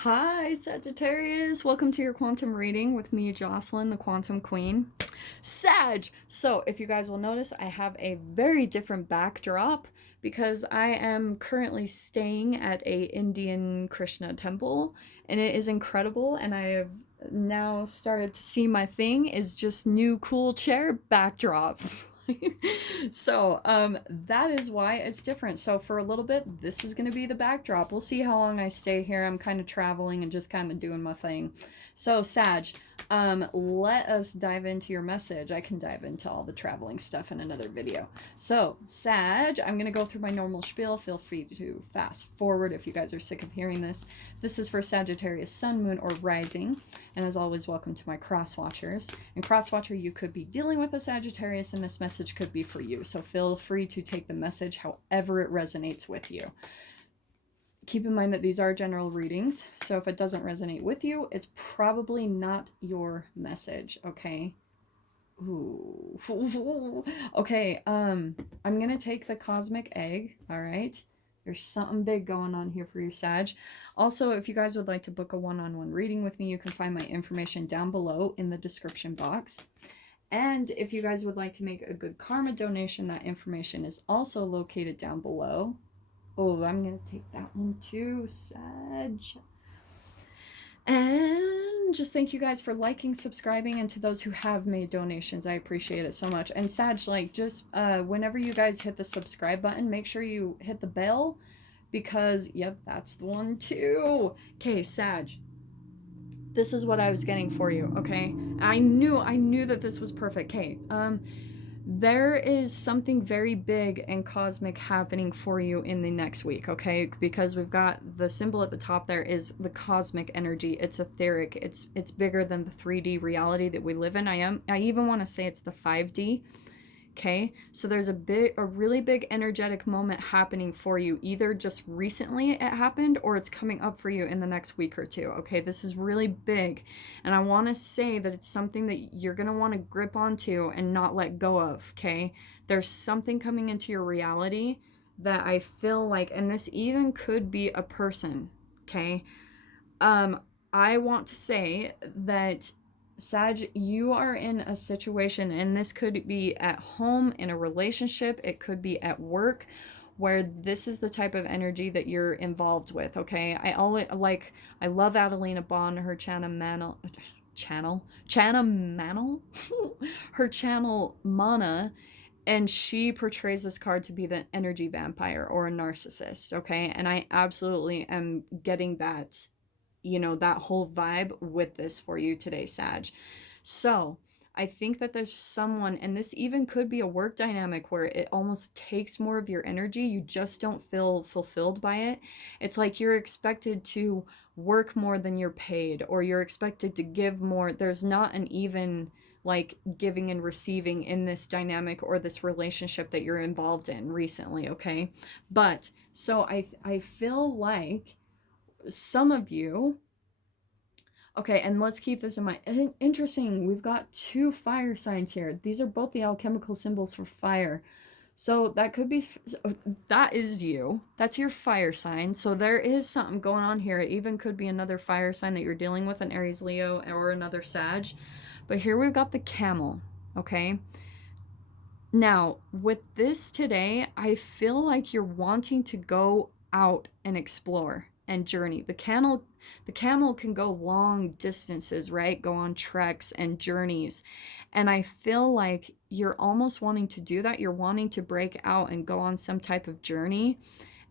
Hi, Sagittarius. Welcome to your quantum reading with me, Jocelyn, the Quantum Queen. Sag! So, if you guys will notice, I have a very different backdrop because I am currently staying at a Indian Krishna temple, and it is incredible, and I have now started to see my thing is just new cool chair backdrops. That is why it's different. So for a little bit, this is going to be the backdrop. We'll see how long I stay here. I'm kind of traveling and just kind of doing my thing. So Sag, let us dive into your message. I can dive into all the traveling stuff in another video. So Sag, I'm going to go through my normal spiel. Feel free to fast forward if you guys are sick of hearing this. This is for Sagittarius Sun, Moon, or Rising. And as always, welcome to my cross watchers. And cross watcher, you could be dealing with a Sagittarius, and this message could be for you. So feel free to take the message however it resonates with you. Keep in mind that these are general readings, so if it doesn't resonate with you, it's probably not your message, okay? Ooh. Okay, I'm gonna take the cosmic egg, all right? There's something big going on here for you, Sag. Also, if you guys would like to book a one-on-one reading with me, you can find my information down below in the description box. And if you guys would like to make a good karma donation, that information is also located down below. Oh, I'm going to take that one too, Sag. And just thank you guys for liking, subscribing, and to those who have made donations, I appreciate it so much. And Sag, like, just whenever you guys hit the subscribe button, make sure you hit the bell, because, yep, that's the one too. Okay, Sag, this is what I was getting for you, okay? I knew that this was perfect. Okay, there is something very big and cosmic happening for you in the next week, okay? Because we've got the symbol at the top there is the cosmic energy. It's etheric. It's bigger than the 3D reality that we live in. I even want to say it's the 5D. Okay, so there's a really big energetic moment happening for you. Either just recently it happened or it's coming up for you in the next week or two. Okay, this is really big. And I want to say that it's something that you're going to want to grip onto and not let go of. Okay, there's something coming into your reality that I feel like, and this even could be a person. Okay, I want to say that Sag, you are in a situation, and this could be at home, in a relationship, it could be at work, where this is the type of energy that you're involved with, okay? I love Adelina Bond, her channel her channel Mana, and she portrays this card to be the energy vampire or a narcissist, okay? And I absolutely am getting that, that whole vibe with this for you today, Sag. So I think that there's someone, and this even could be a work dynamic where it almost takes more of your energy. You just don't feel fulfilled by it. It's like you're expected to work more than you're paid, or you're expected to give more. There's not an even like giving and receiving in this dynamic or this relationship that you're involved in recently, okay? But so I feel like some of you, okay, and let's keep this in mind. Interesting, we've got two fire signs here. These are both the alchemical symbols for fire. So that could be, that is you. That's your fire sign. So there is something going on here. It even could be another fire sign that you're dealing with, an Aries, Leo, or another Sag. But here we've got the camel, okay? Now, with this today, I feel like you're wanting to go out and explore and journey. The camel can go long distances, right? Go on treks and journeys. And I feel like you're almost wanting to do that. You're wanting to break out and go on some type of journey.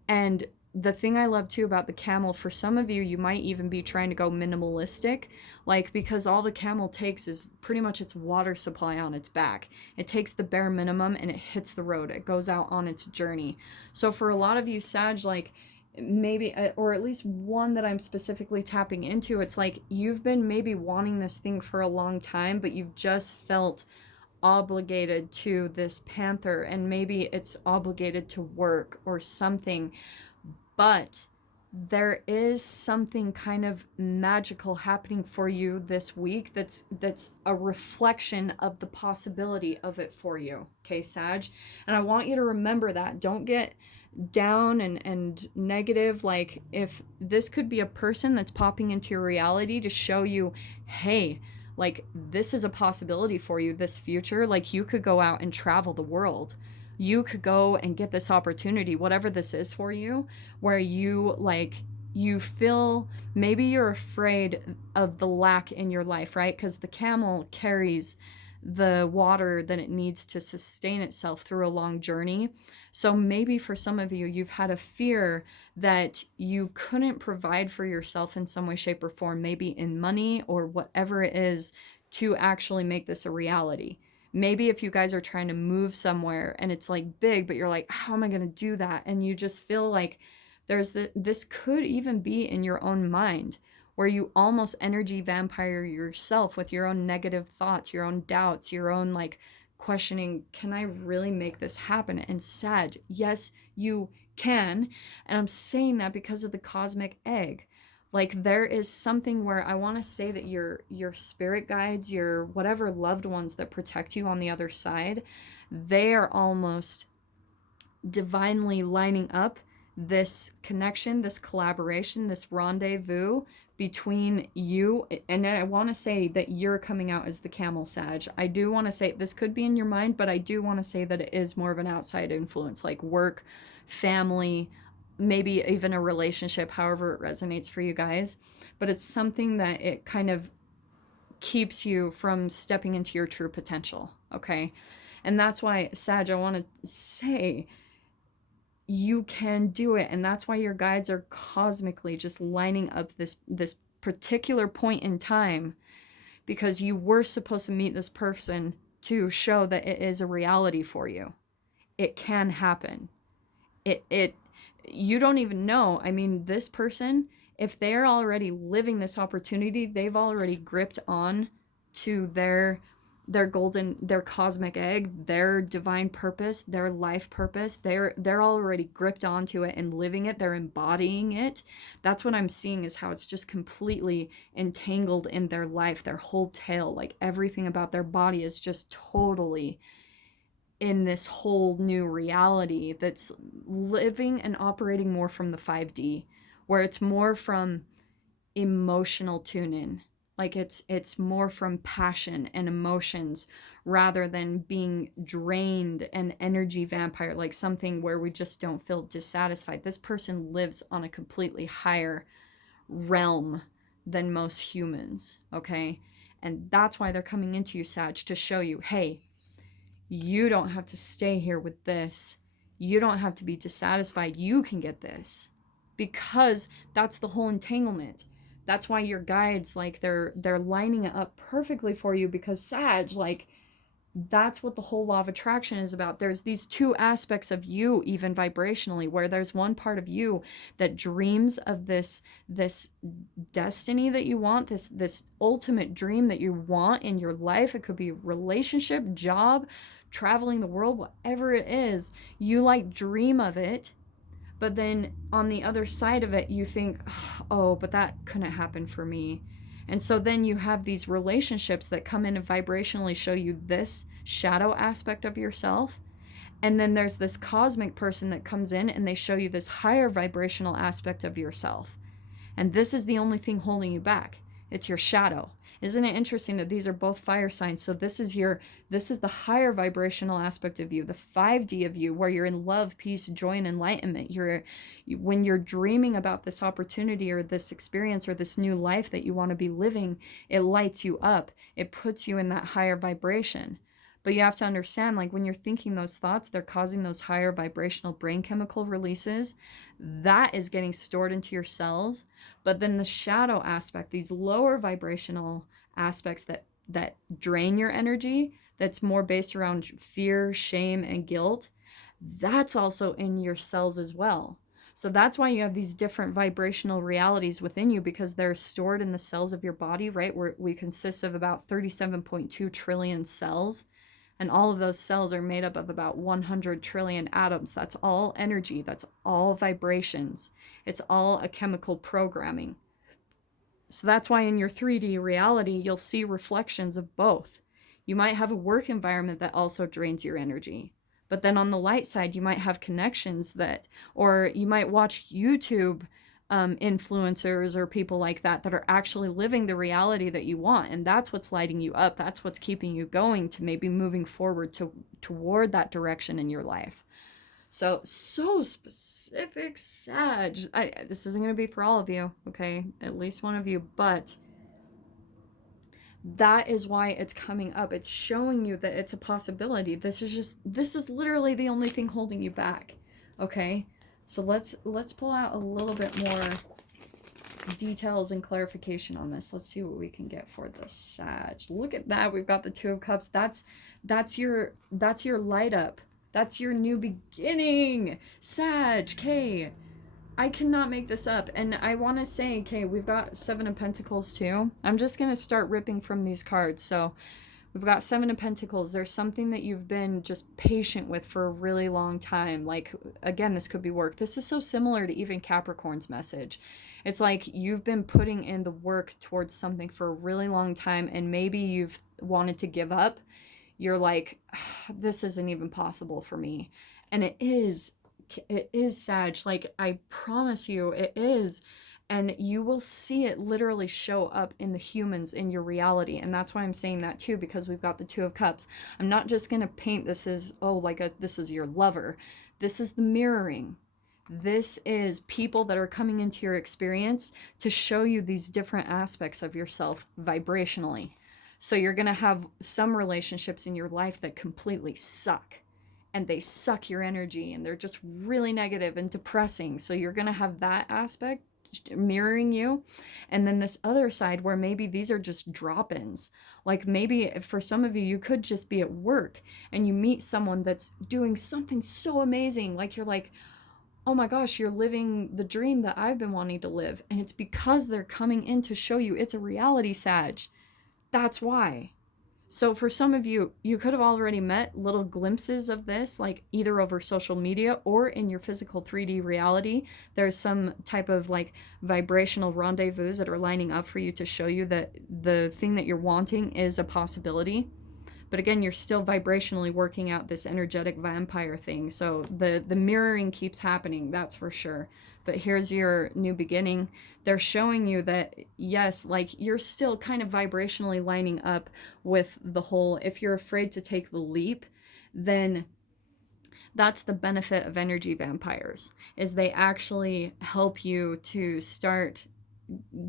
And the thing I love too about the camel, for some of you, you might even be trying to go minimalistic, like, because all the camel takes is pretty much its water supply on its back. It takes the bare minimum and it hits the road. It goes out on its journey. So for a lot of you, Sag, like, maybe, or at least one that I'm specifically tapping into, it's like you've been maybe wanting this thing for a long time, but you've just felt obligated to this panther, and maybe it's obligated to work or something. But there is something kind of magical happening for you this week that's a reflection of the possibility of it for you, okay, Sag? And I want you to remember that. down and negative, like if this could be a person that's popping into your reality to show you, hey, like this is a possibility for you, this future, like you could go out and travel the world, you could go and get this opportunity, whatever this is for you, where you like you feel maybe you're afraid of the lack in your life, right? Because the camel carries the water that it needs to sustain itself through a long journey. So maybe for some of you, you've had a fear that you couldn't provide for yourself in some way, shape, or form, maybe in money or whatever it is, to actually make this a reality. Maybe if you guys are trying to move somewhere and it's like big, but you're like, how am I going to do that? And you just feel like this could even be in your own mind, where you almost energy vampire yourself with your own negative thoughts, your own doubts, your own like questioning, can I really make this happen? And Sag, yes, you can. And I'm saying that because of the cosmic egg. Like there is something where I want to say that your spirit guides, your whatever loved ones that protect you on the other side, they are almost divinely lining up this connection, this collaboration, this rendezvous between you. And I want to say that you're coming out as the camel, Sag. I do want to say this could be in your mind, but I do want to say that it is more of an outside influence, like work, family, maybe even a relationship, however it resonates for you guys. But it's something that it kind of keeps you from stepping into your true potential, okay? And that's why, Sag, I want to say you can do it. And that's why your guides are cosmically just lining up this particular point in time, because you were supposed to meet this person to show that it is a reality for you. It can happen. It you don't even know. I mean, this person, if they're already living this opportunity, they've already gripped on to their golden, their cosmic egg, their divine purpose, their life purpose. They're already gripped onto it and living it. They're embodying it. That's what I'm seeing, is how it's just completely entangled in their life, their whole tale. Like everything about their body is just totally in this whole new reality that's living and operating more from the 5D, where it's more from emotional tune-in. Like it's more from passion and emotions rather than being drained and energy vampire, like something where we just don't feel dissatisfied. This person lives on a completely higher realm than most humans, okay? And that's why they're coming into you, Sag, to show you, hey, you don't have to stay here with this. You don't have to be dissatisfied. You can get this, because that's the whole entanglement. That's why your guides, like they're lining it up perfectly for you, because Sag, like that's what the whole law of attraction is about. There's these two aspects of you, even vibrationally, where there's one part of you that dreams of this destiny that you want, this ultimate dream that you want in your life. It could be relationship, job, traveling the world, whatever it is. You like dream of it, but then on the other side of it, you think, oh, but that couldn't happen for me. And so then you have these relationships that come in and vibrationally show you this shadow aspect of yourself. And then there's this cosmic person that comes in and they show you this higher vibrational aspect of yourself. And this is the only thing holding you back. It's your shadow. Isn't it interesting that these are both fire signs? So this is the higher vibrational aspect of you, the 5D of you, where you're in love, peace, joy, and enlightenment. When you're dreaming about this opportunity or this experience or this new life that you want to be living, it lights you up. It puts you in that higher vibration. But you have to understand, like when you're thinking those thoughts, they're causing those higher vibrational brain chemical releases. That is getting stored into your cells. But then the shadow aspect, these lower vibrational aspects that drain your energy, that's more based around fear, shame, and guilt, that's also in your cells as well. So that's why you have these different vibrational realities within you, because they're stored in the cells of your body, right? We consist of about 37.2 trillion cells. And all of those cells are made up of about 100 trillion atoms. That's all energy. That's all vibrations. It's all a chemical programming. So that's why in your 3D reality, you'll see reflections of both. You might have a work environment that also drains your energy, But then on the light side, you might have connections that, or you might watch YouTube influencers or people like that are actually living the reality that you want, and that's what's lighting you up. That's what's keeping you going to maybe moving forward toward that direction in your life. So specific, Sag. This isn't going to be for all of you, okay? At least one of you, but that is why it's coming up. It's showing you that it's a possibility. This is literally the only thing holding you back, okay? So let's pull out a little bit more details and clarification on this. Let's see what we can get for the Sag. Look at that. We've got the Two of Cups. That's your light up. That's your new beginning. Sag, okay. I cannot make this up. And I want to say, okay, we've got Seven of Pentacles too. I'm just going to start ripping from these cards. So we've got Seven of Pentacles. There's something that you've been just patient with for a really long time. Like, again, this could be work. This is so similar to even Capricorn's message. It's like you've been putting in the work towards something for a really long time, and maybe you've wanted to give up. You're like, this isn't even possible for me. And it is, Sag. Like, I promise you, it is. And you will see it literally show up in the humans in your reality. And that's why I'm saying that too, because we've got the Two of Cups. I'm not just going to paint this as, this is your lover. This is the mirroring. This is people that are coming into your experience to show you these different aspects of yourself vibrationally. So you're going to have some relationships in your life that completely suck, and they suck your energy, and they're just really negative and depressing. So you're going to have that aspect mirroring you. And then this other side where maybe these are just drop-ins. Like maybe for some of you, you could just be at work and you meet someone that's doing something so amazing. Like you're like, oh my gosh, you're living the dream that I've been wanting to live. And it's because they're coming in to show you it's a reality, Sag. That's why. So for some of you, you could have already met little glimpses of this, like either over social media or in your physical 3D reality. There's some type of like vibrational rendezvous that are lining up for you to show you that the thing that you're wanting is a possibility. But again, you're still vibrationally working out this energetic vampire thing. So the mirroring keeps happening, that's for sure. But here's your new beginning. They're showing you that, yes, like you're still kind of vibrationally lining up with the whole, if you're afraid to take the leap, then that's the benefit of energy vampires, is they actually help you to start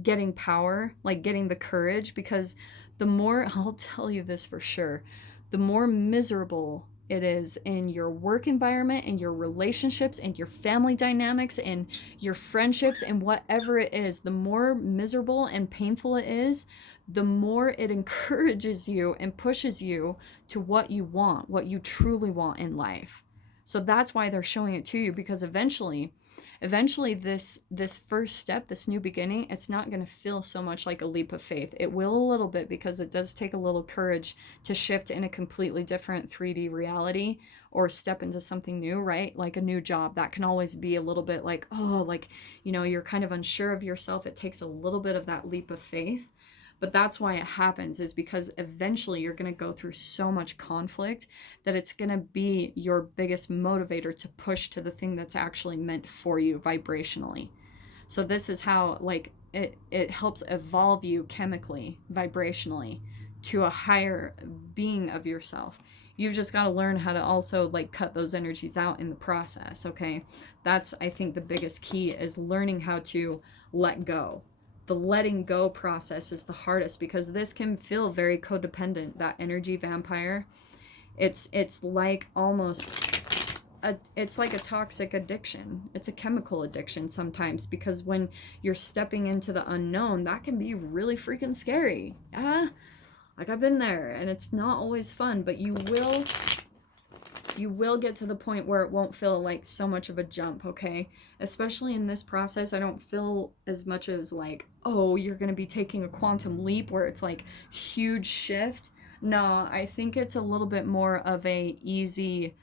getting power, like getting the courage, because the more, I'll tell you this for sure, the more miserable it is in your work environment and your relationships and your family dynamics and your friendships and whatever it is, the more miserable and painful it is, the more it encourages you and pushes you to what you want, what you truly want in life. So that's why they're showing it to you, because eventually this first step, this new beginning, it's not going to feel so much like a leap of faith. It will a little bit, because it does take a little courage to shift in a completely different 3D reality or step into something new, right? Like a new job, that can always be a little bit like, oh, like, you know, you're kind of unsure of yourself. It takes a little bit of that leap of faith. But that's why it happens, is because eventually you're going to go through so much conflict that it's going to be your biggest motivator to push to the thing that's actually meant for you vibrationally. So this is how, like, it helps evolve you chemically, vibrationally, to a higher being of yourself. You've just got to learn how to also like cut those energies out in the process, okay? That's, I think, the biggest key, is learning how to let go. The letting go process is the hardest, because this can feel very codependent, that energy vampire. It's like almost it's like a toxic addiction. It's a chemical addiction sometimes, because when you're stepping into the unknown, that can be really freaking scary. Yeah, like I've been there, and it's not always fun, but you will get to the point where it won't feel like so much of a jump, okay? Especially in this process, I don't feel as much as like, oh, you're going to be taking a quantum leap where it's like huge shift. No, I think it's a little bit more of a easy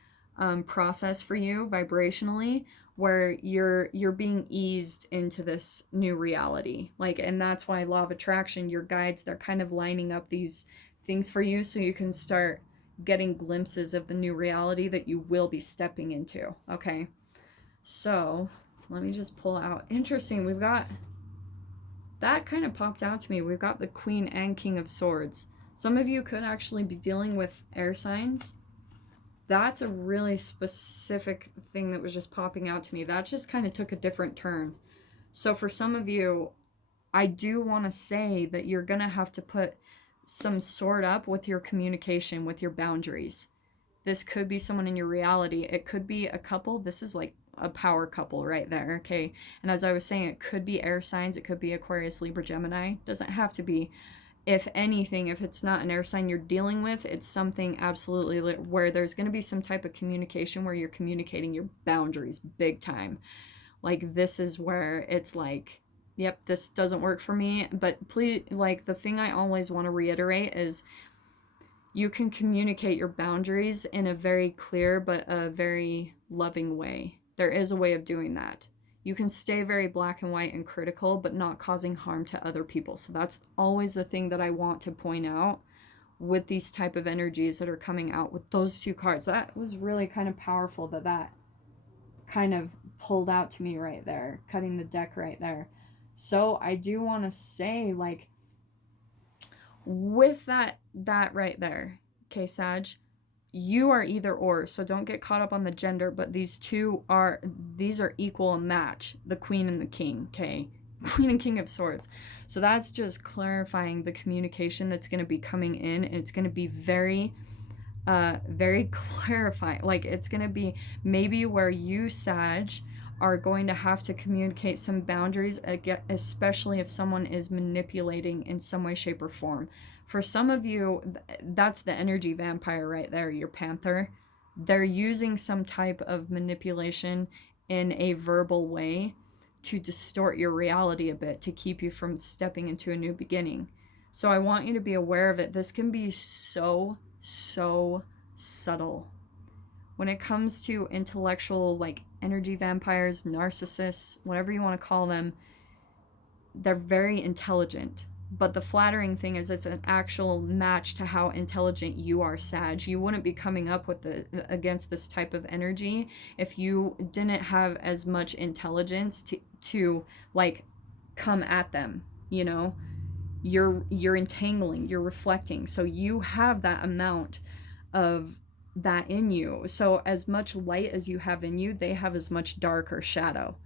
process for you vibrationally, where you're being eased into this new reality. Like, and that's why law of attraction, your guides, they're kind of lining up these things for you so you can start getting glimpses of the new reality that you will be stepping into. Okay, so let me just pull out. Interesting, we've got, that kind of popped out to me. We've got the Queen and King of Swords. Some of you could actually be dealing with air signs. That's a really specific thing that was just popping out to me. That just kind of took a different turn. So for some of you, I do want to say that you're going to have to put some sort up with your communication, with your boundaries. This could be someone in your reality. It could be a couple. This is like a power couple right there, okay? And as I was saying, it could be air signs. It could be Aquarius, Libra, Gemini. Doesn't have to be. If anything, if it's not an air sign you're dealing with, it's something absolutely where there's going to be some type of communication where you're communicating your boundaries big time. Like, this is where it's like, yep, this doesn't work for me. But please, like, the thing I always want to reiterate is you can communicate your boundaries in a very clear but a very loving way. There is a way of doing that. You can stay very black and white and critical, but not causing harm to other people. So that's always the thing that I want to point out with these type of energies that are coming out with those two cards. That was really kind of powerful that kind of pulled out to me right there, cutting the deck right there. So I do want to say, like, with that right there, okay, Sag, you are either or, so don't get caught up on the gender, but these are equal and match, the Queen and the King, okay? Queen and King of Swords. So that's just clarifying the communication that's going to be coming in, and it's going to be very clarifying. Like, it's going to be maybe where you, Sag, are going to have to communicate some boundaries, especially if someone is manipulating in some way, shape, or form. For some of you, that's the energy vampire right there, your Panther. They're using some type of manipulation in a verbal way to distort your reality a bit, to keep you from stepping into a new beginning. So I want you to be aware of it. This can be so subtle. When it comes to intellectual, like energy vampires, narcissists, whatever you want to call them, they're very intelligent. But the flattering thing is it's an actual match to how intelligent you are, Sag. You wouldn't be coming up with against this type of energy if you didn't have as much intelligence to like come at them, you know? You're entangling, you're reflecting. So you have that amount of that in you. So as much light as you have in you, they have as much dark or shadow.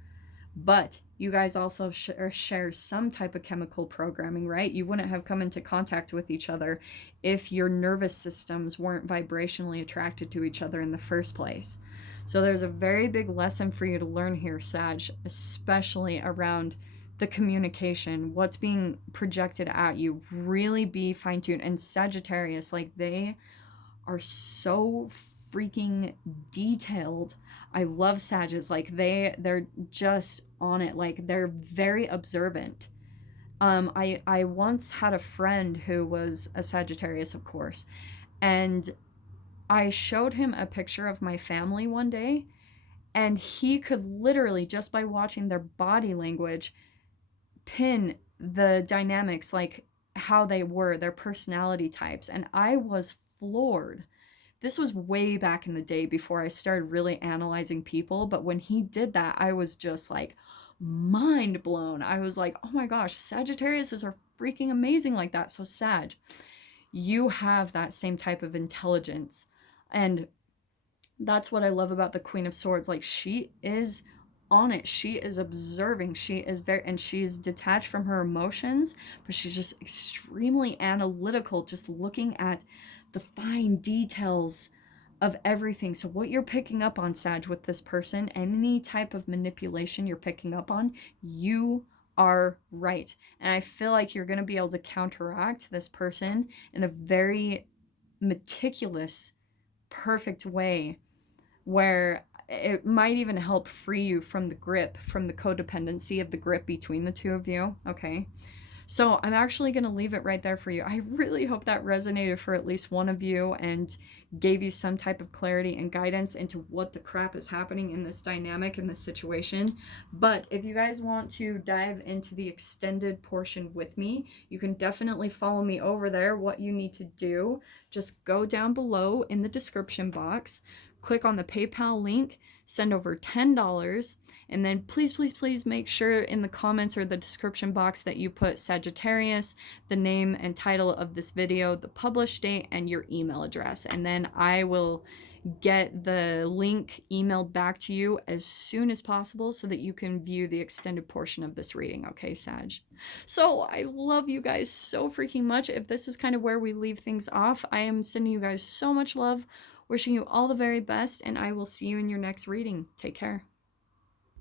But you guys also share some type of chemical programming, right? You wouldn't have come into contact with each other if your nervous systems weren't vibrationally attracted to each other in the first place. So there's a very big lesson for you to learn here, Sag, especially around the communication, what's being projected at you. Really be fine-tuned. And Sagittarius, like, they are so freaking detailed. I love Sages. Like, they're just on it. Like, they're very observant. I once had a friend who was a Sagittarius, of course, and I showed him a picture of my family one day, and he could literally, just by watching their body language, pin the dynamics, like how they were, their personality types. And I was floored. This was way back in the day before I started really analyzing people, but when he did that, I was just like mind blown. I was like, oh my gosh, Sagittariuses are freaking amazing like that. So Sag, you have that same type of intelligence. And that's what I love about the Queen of Swords. Like, she is on it. She is observing. She is and she's detached from her emotions, but she's just extremely analytical, just looking at the fine details of everything. So what you're picking up on, Sag, with this person, any type of manipulation you're picking up on, you are right. And I feel like you're going to be able to counteract this person in a very meticulous, perfect way, where it might even help free you from the grip, from the codependency of the grip between the two of you, okay? So I'm actually going to leave it right there for you. I really hope that resonated for at least one of you and gave you some type of clarity and guidance into what the crap is happening in this dynamic, in this situation. But if you guys want to dive into the extended portion with me, you can definitely follow me over there. What you need to do, just go down below in the description box, click on the PayPal link, send over $10, and then please make sure in the comments or the description box that you put Sagittarius, the name and title of this video, the publish date, and your email address. And then I will get the link emailed back to you as soon as possible so that you can view the extended portion of this reading, okay, Sag? So I love you guys so freaking much. If this is kind of where we leave things off, I am sending you guys so much love, wishing you all the very best, and I will see you in your next reading. Take care.